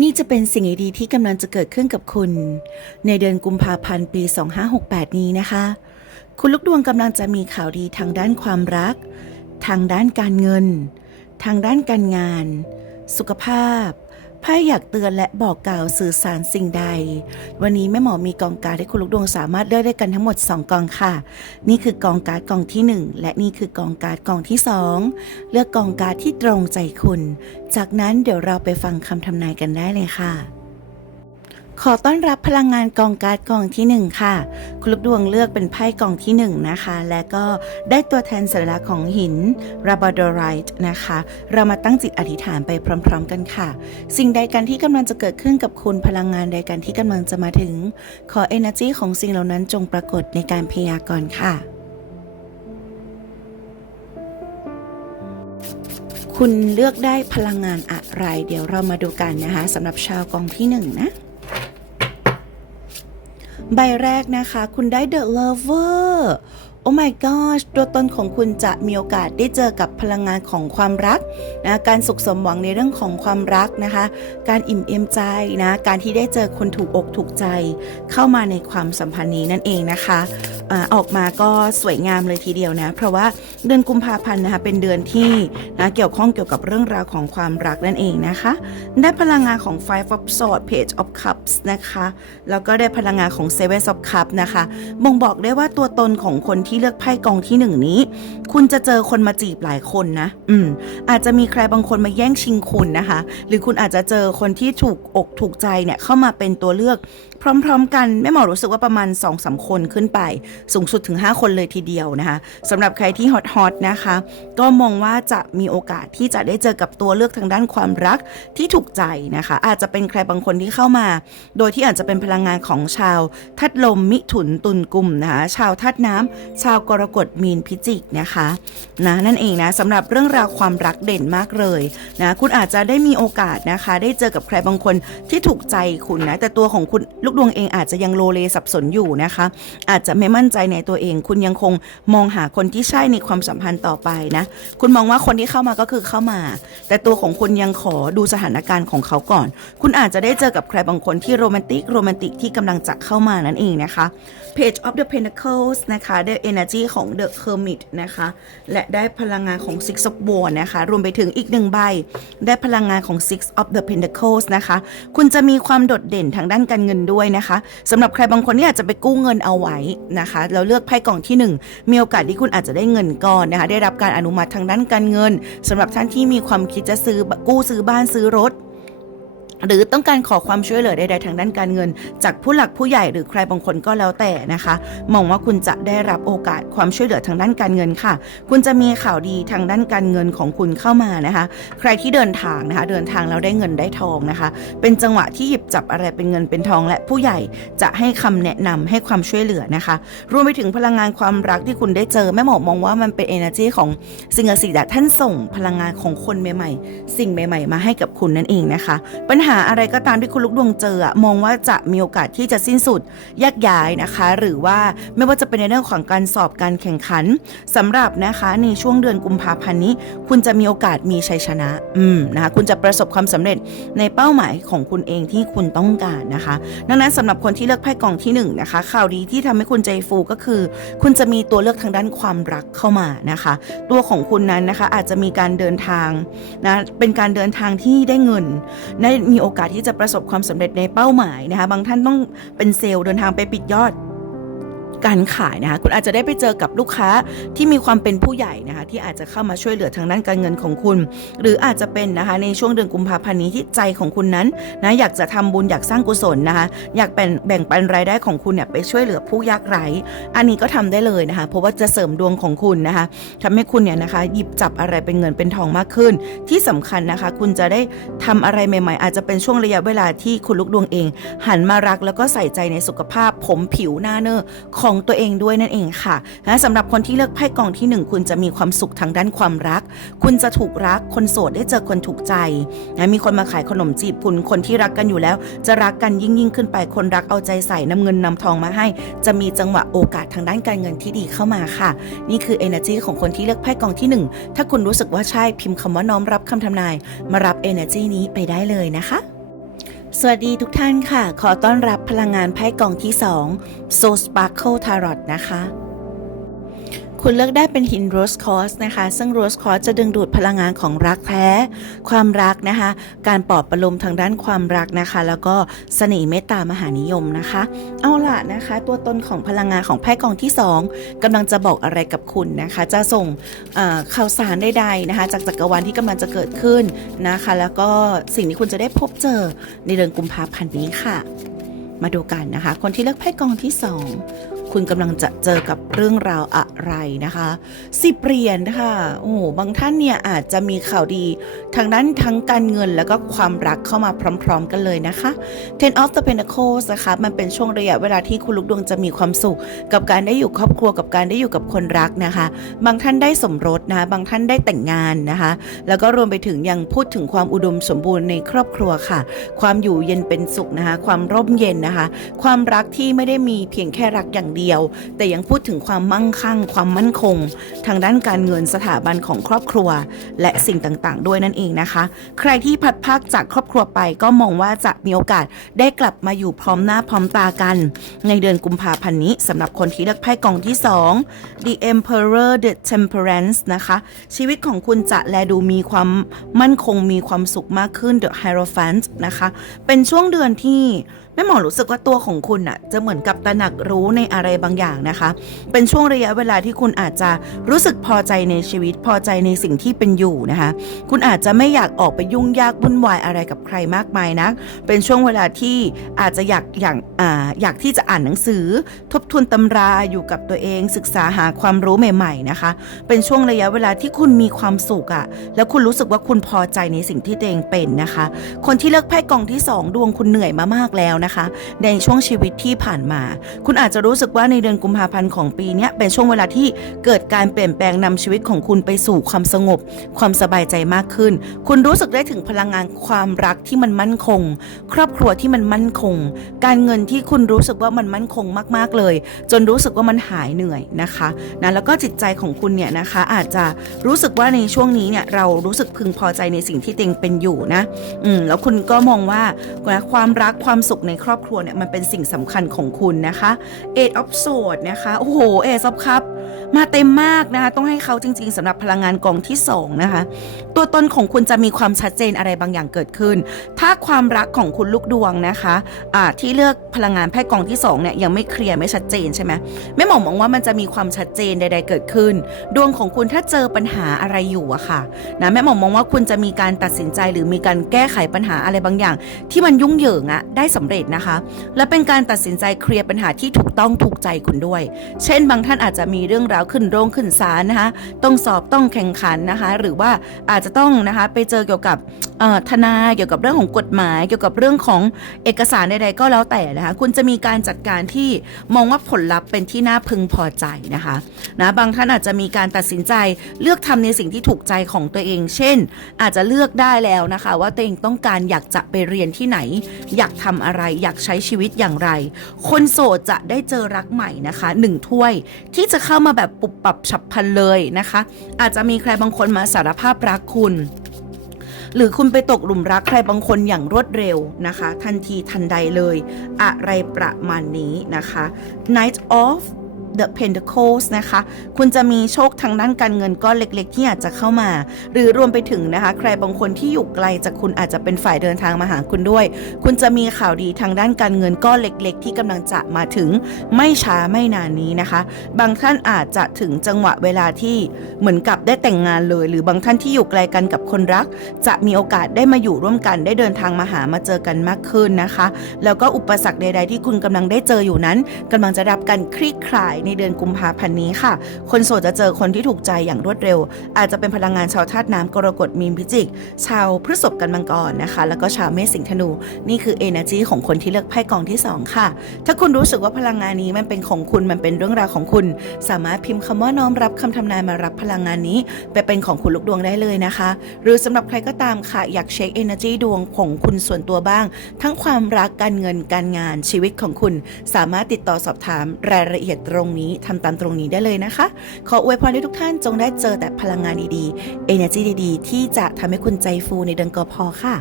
นี่จะเป็นสิ่งดีที่กำลังจะเกิดขึ้นกับคุณ ในเดือนกุมภาพันธ์ปี 2568 นี้นะคะ คุณลูกดวงกำลังจะมีข่าวดีทางด้านความรัก ทางด้านการเงิน ทางด้านการงาน สุขภาพ ไพ่อยากเตือนและบอกกล่าวสื่อสารสิ่งใด วันนี้แม่หมอมีกองการให้คุณลูกดวงสามารถเลือกได้กันทั้งหมด 2 กองค่ะ นี่คือกองการกองที่ 1 และนี่คือกองการกองที่ 2 เลือกกองการที่ตรงใจคุณ จากนั้นเดี๋ยวเราไปฟังคำทำนายกันได้เลยค่ะ ขอต้อนรับพลังงานกองการ์ดกองที่ 1 ค่ะ คุณลูกดวงเลือกเป็นไพ่กองที่ 1 นะคะ และก็ได้ตัวแทนสัญลักษณ์ของหินราบาดอไรต์นะคะ เรามาตั้งจิตอธิษฐานไปพร้อม ๆ กันค่ะ สิ่งใดกันที่กำลังจะเกิดขึ้นกับคุณพลังงานใดกันที่กำลังจะมาถึง ขอ energy ของสิ่งเหล่านั้นจงปรากฏในการพยากรณ์ค่ะ คุณเลือกได้พลังงานอะไร เดี๋ยวเรามาดูกันนะคะสำหรับชาวกองที่หนึ่งนะ ใบแรกนะคะคุณได้ The Lover โอ้ my gosh ตัวตนของคุณจะมีโอกาสได้เจอกับพลังงานของความรักนะการสุขสมหวังในเรื่องของความรักนะคะ การอิ่มเอมใจนะ การที่ได้เจอคนถูกอกถูกใจ เข้ามาในความสัมพันธ์นี้นั่นเองนะคะ อออกมาก็สวยงามเลยทีเดียวนะ เพราะว่าเดือนกุมภาพันธ์นะคะเป็นเดือนที่นะเกี่ยวข้องเกี่ยวกับเรื่องราวของความรักนั่นเองนะคะ ได้พลังงานของ Five of Swords Page of Cups นะคะ แล้วก็ได้พลังงานของ Seven of Cups นะคะบ่งบอกได้ว่าตัวตนของคนที่เลือกไพ่กองที่หนึ่งนี้ คุณจะเจอคนมาจีบหลายคนนะ อืม อาจจะมีใครบางคนมาแย่งชิงคุณนะคะ หรือคุณอาจจะเจอคนที่ถูกอกถูกใจเนี่ยเข้ามาเป็นตัวเลือกพร้อม ๆ กันแม่หมอรู้สึกว่าประมาณ2อสาคนขึ้นไป สูงสุดถึง 5 คนเลยทีเดียวนะคะสำหรับใครที่ฮอตๆนะคะ ก็มองว่าจะมีโอกาสที่จะได้เจอกับตัวเลือกทางด้านความรักที่ถูกใจนะคะ อาจจะเป็นใครบางคนที่เข้ามา โดยที่อาจจะเป็นพลังงานของชาวทัดลมมิถุนตุลกุมนะคะชาวทัดน้ำชาวกรกฎมีนพิจิกนะคะนะนั่นเองนะสำหรับเรื่องราวความรักเด่นมากเลยนะคุณอาจจะได้มีโอกาสนะคะ ได้เจอกับใครบางคนที่ถูกใจคุณนะแต่ตัวของคุณลูกดวงเองอาจจะยังโลเลสับสนอยู่นะคะ อาจจะไม่มั่นใจในตัวเอง คุณยังคงมองหาคนที่ใช่ในความสัมพันธ์ต่อไปนะ คุณมองว่าคนที่เข้ามาก็คือเข้ามา แต่ตัวของคุณยังขอดูสถานการณ์ของเขาก่อน คุณอาจจะได้เจอกับใครบางคนที่โรแมนติกโรแมนติกที่กำลังจะเข้ามานั่นเองนะคะ Page of the Pentacles นะคะได้ energy ของ The Hermit นะคะ และได้พลังงานของ Six of Wands นะคะ รวมไปถึงอีกหนึ่งใบ ได้พลังงานของ Six of the Pentacles นะคะ คุณจะมีความโดดเด่นทางด้านการเงินด้วยนะคะสำหรับใครบางคนที่อาจจะไปกู้เงินเอาไว้นะคะแล้วเลือกไพ่กล่องที่หนึ่งมีโอกาสที่คุณอาจจะได้เงินก้อนนะคะได้รับการอนุมัติทางด้านการเงินสำหรับท่านที่มีความคิดจะซื้อกู้ซื้อบ้านซื้อรถ หรือต้องการขอความช่วยเหลือใดๆทางด้านการเงิน จากผู้หลักผู้ใหญ่หรือใครบางคนก็แล้วแต่นะคะ มองว่าคุณจะได้รับโอกาสความช่วยเหลือทางด้านการเงินค่ะ คุณจะมีข่าวดีทางด้านการเงินของคุณเข้ามานะคะ ใครที่เดินทางนะคะ เดินทางแล้วได้เงินได้ทองนะคะ เป็นจังหวะที่หยิบจับอะไรเป็นเงินเป็นทอง และผู้ใหญ่จะให้คำแนะนำให้ความช่วยเหลือนะคะ รวมไปถึงพลังงานความรักที่คุณได้เจอแม่หมอมองว่ามันเป็น energy ของสิ่งศักดิ์สิทธิ์ท่านส่งพลังงานของคนใหม่ๆ สิ่งใหม่ ๆ มาให้กับคุณนั่นเองนะคะปัญหาหาอะไรก็ตามที่คุณลูกดวงเจออะมองว่าจะมีโอกาสที่จะสิ้นสุดแยกย้ายนะคะ หรือว่าไม่ว่าจะเป็นในเรื่องของการสอบการแข่งขันสำหรับนะคะในช่วงเดือนกุมภาพันธ์นี้ คุณจะมีโอกาสมีชัยชนะอืมนะคะคุณจะประสบความสำเร็จในเป้าหมายของคุณเองที่คุณต้องการนะคะ ดังนั้นสำหรับคนที่เลือกไพ่กล่องที่หนึ่งนะคะข่าวดีที่ทำให้คุณใจฟูก็คือ คุณจะมีตัวเลือกทางด้านความรักเข้ามานะคะ ตัวของคุณนั้นนะคะอาจจะมีการเดินทางนะเป็นการเดินทางที่ได้เงินได้มีีโอกาสที่จะประสบความสำเร็จในเป้าหมายนะคะ บางท่านต้องเป็นเซลล์เดินทางไปปิดยอด การขายนะคะคุณอาจจะได้ไปเจอกับลูกค้าที่มีความเป็นผู้ใหญ่นะคะที่อาจจะเข้ามาช่วยเหลือทางด้านการเงินของคุณ หรืออาจจะเป็นนะคะในช่วงเดือนกุมภาพันธ์นี้ที่ใจของคุณนั้นนะอยากจะทำบุญอยากสร้างกุศลนะคะอยากแบ่งแบ่งปันรายได้ของคุณเนี่ยไปช่วยเหลือผู้ยากไร้ อันนี้ก็ทำได้เลยนะคะเพราะว่าจะเสริมดวงของคุณนะคะทำให้คุณเนี่ยนะคะหยิบจับอะไรเป็นเงินเป็นทองมากขึ้น ที่สำคัญนะคะคุณจะได้ทำอะไรใหม่ ๆ อาจจะเป็นช่วงระยะเวลาที่คุณลูกดวงเอง หันมารักแล้วก็ใส่ใจในสุขภาพผมผิวหน้าเนอร์ของตัวเองด้วยนั่นเองค่ะและสำหรับคนที่เลือกไพ่กองที่หนึ่งคุณจะมีความสุขทางด้านความรัก คุณจะถูกรักคนโสดได้เจอคนถูกใจนะมีคนมาขายขนมจีบคุณคนที่รักกันอยู่แล้ว จะรักกันยิ่งยิ่งขึ้นไปคนรักเอาใจใส่นำเงินนำทองมาให้ จะมีจังหวะโอกาสทางด้านการเงินที่ดีเข้ามาค่ะ นี่คือ energy ของคนที่เลือกไพ่กองที่หนึ่งถ้าคุณรู้สึกว่าใช่พิมพ์คำว่าน้อมรับคำทำนาย มารับ energy นี้ไปได้เลยนะคะ สวัสดีทุกท่านค่ะ ขอต้อนรับพลังงานไพ่กองที่ 2 Soul Sparkle Tarot นะคะ คุณเลือกได้เป็นหินโรสคอสนะคะ ซึ่งโรสคอสจะดึงดูดพลังงานของรักแท้ ความรักนะคะ การปลอบประโลมทางด้านความรักนะคะ แล้วก็เสน่ห์เมตตามหานิยมนะคะ เอาล่ะนะคะ ตัวตนของพลังงานของไพ่กองที่ 2กำลังจะบอกอะไรกับคุณนะคะ จะส่งข่าวสารใดๆนะคะ จากจักรวาลที่กำลังจะเกิดขึ้นนะคะ แล้วก็สิ่งที่คุณจะได้พบเจอในเดือนกุมภาพันธ์นี้ค่ะ มาดูกันนะคะ คนที่เลือกไพ่กองที่ 2 คุณกำลังจะเจอกับเรื่องราวอะไรนะคะสิเหรียญค่ะโอ้โหบางท่านเนี่ยอาจจะมีข่าวดี ทางด้านทั้งการเงินแล้วก็ความรักเข้ามาพร้อม ๆ กันเลยนะคะ Ten of the Pentacles นะคะมันเป็นช่วงระยะเวลาที่คุณลูกดวงจะมีความสุข กับการได้อยู่ครอบครัวกับการได้อยู่กับคนรักนะคะ บางท่านได้สมรสนะคะบางท่านได้แต่งงานนะคะ แล้วก็รวมไปถึงยังพูดถึงความอุดมสมบูรณ์ในครอบครัวค่ะ ความอยู่เย็นเป็นสุขนะคะ ความร่มเย็นนะคะ ความรักที่ไม่ได้มีเพียงแค่รักอย่างเดียวแต่ยังพูดถึงความมั่งคั่ง ความมั่นคง ทางด้านการเงินสถาบันของครอบครัว และสิ่งต่างๆ ด้วยนั่นเองนะคะ ใครที่พัดภาคจากครอบครัวไปก็มองว่าจะมีโอกาสได้กลับมาอยู่พร้อมหน้าพร้อมตากัน ในเดือนกุมภาพันธ์นี้สำหรับคนที่เลือกไพ่กองที่ 2 The Emperor The Temperance นะคะ ชีวิตของคุณจะแลดูมีความมั่นคงมีความสุขมากขึ้น The Hierophant นะคะ เป็นช่วงเดือนที่ แม่หมอรู้สึกว่าตัวของคุณน่ะจะเหมือนกับตระหนักรู้ในอะไรบางอย่างนะคะ เป็นช่วงระยะเวลาที่คุณอาจจะรู้สึกพอใจในชีวิตพอใจในสิ่งที่เป็นอยู่นะคะ คุณอาจจะไม่อยากออกไปยุ่งยากวุ่นวายอะไรกับใครมากมายนะเป็นช่วงเวลาที่อาจจะอยากอย่ากอ่าอยากที่จะอ่านหนังสือ ทบทวนตำราอยู่กับตัวเอง ศึกษาหาความรู้ใหม่ ๆนะคะ เป็นช่วงระยะเวลาที่คุณมีความสุขอะแล้วคุณรู้สึกว่าคุณพอใจในสิ่งที่ตัวเองเป็นนะคะ คนที่เลือกไพ่กองที่ 2 ดวงคุณเหนื่อยมามากแล้วนะคะ ในช่วงชีวิตที่ผ่านมา คุณอาจจะรู้สึกว่าในเดือนกุมภาพันธ์ของปีนี้เป็นช่วงเวลาที่เกิดการเปลี่ยนแปลงนำชีวิตของคุณไปสู่ความสงบ ความสบายใจมากขึ้น คุณรู้สึกได้ถึงพลังงานความรักที่มันมั่นคง ครอบครัวที่มันมั่นคง การเงินที่คุณรู้สึกว่ามันมั่นคงมาก ๆ เลย จนรู้สึกว่ามันหายเหนื่อยนะคะนะแล้วก็จิตใจของคุณเนี่ยนะคะอาจจะรู้สึกว่าในช่วงนี้เนี่ยเรารู้สึกพึงพอใจในสิ่งที่เตัวเองเป็นอยู่นะอืมแล้วคุณก็มองว่าความรักความสุขในครอบครัวเนี่ยมันเป็นสิ่งสำคัญของคุณนะคะ Eight of s w o r d นะคะโอ้โห Eight of Cup มาเต็มมากนะคะต้องให้เขาจริง ๆสำหรับพลังงานกองที่สองนะคะตัวตนของคุณจะมีความชัดเจนอะไรบางอย่างเกิดขึ้น ถ้าความรักของคุณลูกดวงนะคะะที่เลือกพลังงานไพ่กองที่2เนี่ยยังไม่เคลียร์ไม่ชัดเจนใช่ไหมแม่หมอมองว่ามันจะมีความชัดเจนใด ๆ เกิดขึ้น ดวงของคุณถ้าเจอปัญหาอะไรอยู่อะค่ะนะแม่หมอมองว่าคุณจะมีการตัดสินใจหรือมีการแก้ไขปัญหาอะไรบางอย่าง ที่มันยุ่งเหยิงอะได้สำเร็จนะคะ และเป็นการตัดสินใจเคลียร์ปัญหาที่ถูกต้องถูกใจคุณด้วย เช่น บางท่านอาจจะมีเรื่องราวขึ้นโรงขึ้นศาลนะคะ ต้องสอบต้องแข่งขันนะคะ หรือว่าอาจจะต้องนะคะไปเจอเกี่ยวกับทนายเกี่ยวกับเรื่องของกฎหมาย เกี่ยวกับเรื่องของเอกสารใดๆก็แล้วแต่นะคะคุณจะมีการจัดการที่มองว่าผลลัพธ์เป็นที่น่าพึงพอใจนะคะนะบางท่านอาจจะมีการตัดสินใจเลือกทำในสิ่งที่ถูกใจของตัวเอง เช่น อาจจะเลือกได้แล้วนะคะ ว่าตัวเองต้องการอยากจะไปเรียนที่ไหน อยากทำอะไรอยากใช้ชีวิตอย่างไร คนโสดจะได้เจอรักใหม่นะคะหนึ่งถ้วยที่จะเข้ามาแบบปุบปับฉับพลันเลยนะคะ อาจจะมีใครบางคนมาสารภาพรักคุณ หรือคุณไปตกหลุมรักใครบางคนอย่างรวดเร็วนะคะ ทันทีทันใดเลย อะไรประมาณนี้นะคะ Night of The Pentacles นะคะ คุณจะมีโชคทางด้านการเงินก้อนเล็ก ๆ ที่อาจจะเข้ามา หรือรวมไปถึงนะคะ ใครบางคนที่อยู่ไกลจากคุณอาจจะเป็นฝ่ายเดินทางมาหาคุณด้วย คุณจะมีข่าวดีทางด้านการเงินก้อนเล็ก ๆ ที่กำลังจะมาถึงไม่ช้าไม่นานนี้นะคะ บางท่านอาจจะถึงจังหวะเวลาที่เหมือนกับได้แต่งงานเลย หรือบางท่านที่อยู่ไกลกันกับคนรัก จะมีโอกาสได้มาอยู่ร่วมกันได้เดินทางมาหามาเจอกันมากขึ้นนะคะ แล้วก็อุปสรรคใด ๆ ที่คุณกำลังได้เจออยู่นั้นกำลังจะรับการคลี่คลายในเดือนกุมภาพันธ์นี้ค่ะ คนโสดจะเจอคนที่ถูกใจอย่างรวดเร็ว อาจจะเป็นพลังงานชาวธาตุน้ำกรกฎมีนพิจิก ชาวพฤษภกันมังกรนะคะ แล้วก็ชาวเมษสิงห์ธนู นี่คือ energy ของคนที่เลือกไพ่กองที่ 2 ค่ะ ถ้าคุณรู้สึกว่าพลังงานนี้มันเป็นของคุณมันเป็นเรื่องราวของคุณ สามารถพิมพ์คำว่าน้อมรับคำทำนายมารับพลังงานนี้ ไปเป็นของคุณลูกดวงได้เลยนะคะ หรือสำหรับใครก็ตามค่ะอยากเช็ค energy ดวงของคุณส่วนตัวบ้าง ทั้งความรักการเงินการงานชีวิตของคุณ สามารถติดต่อสอบถามรายละเอียดตรงนี้ทำตามตรงนี้ได้เลยนะคะ ขออวยพรให้ทุกท่านจงได้เจอแต่พลังงานดีๆ energy ดีๆ ที่จะทำให้คุณใจฟูในเดือนกอพอค่ะ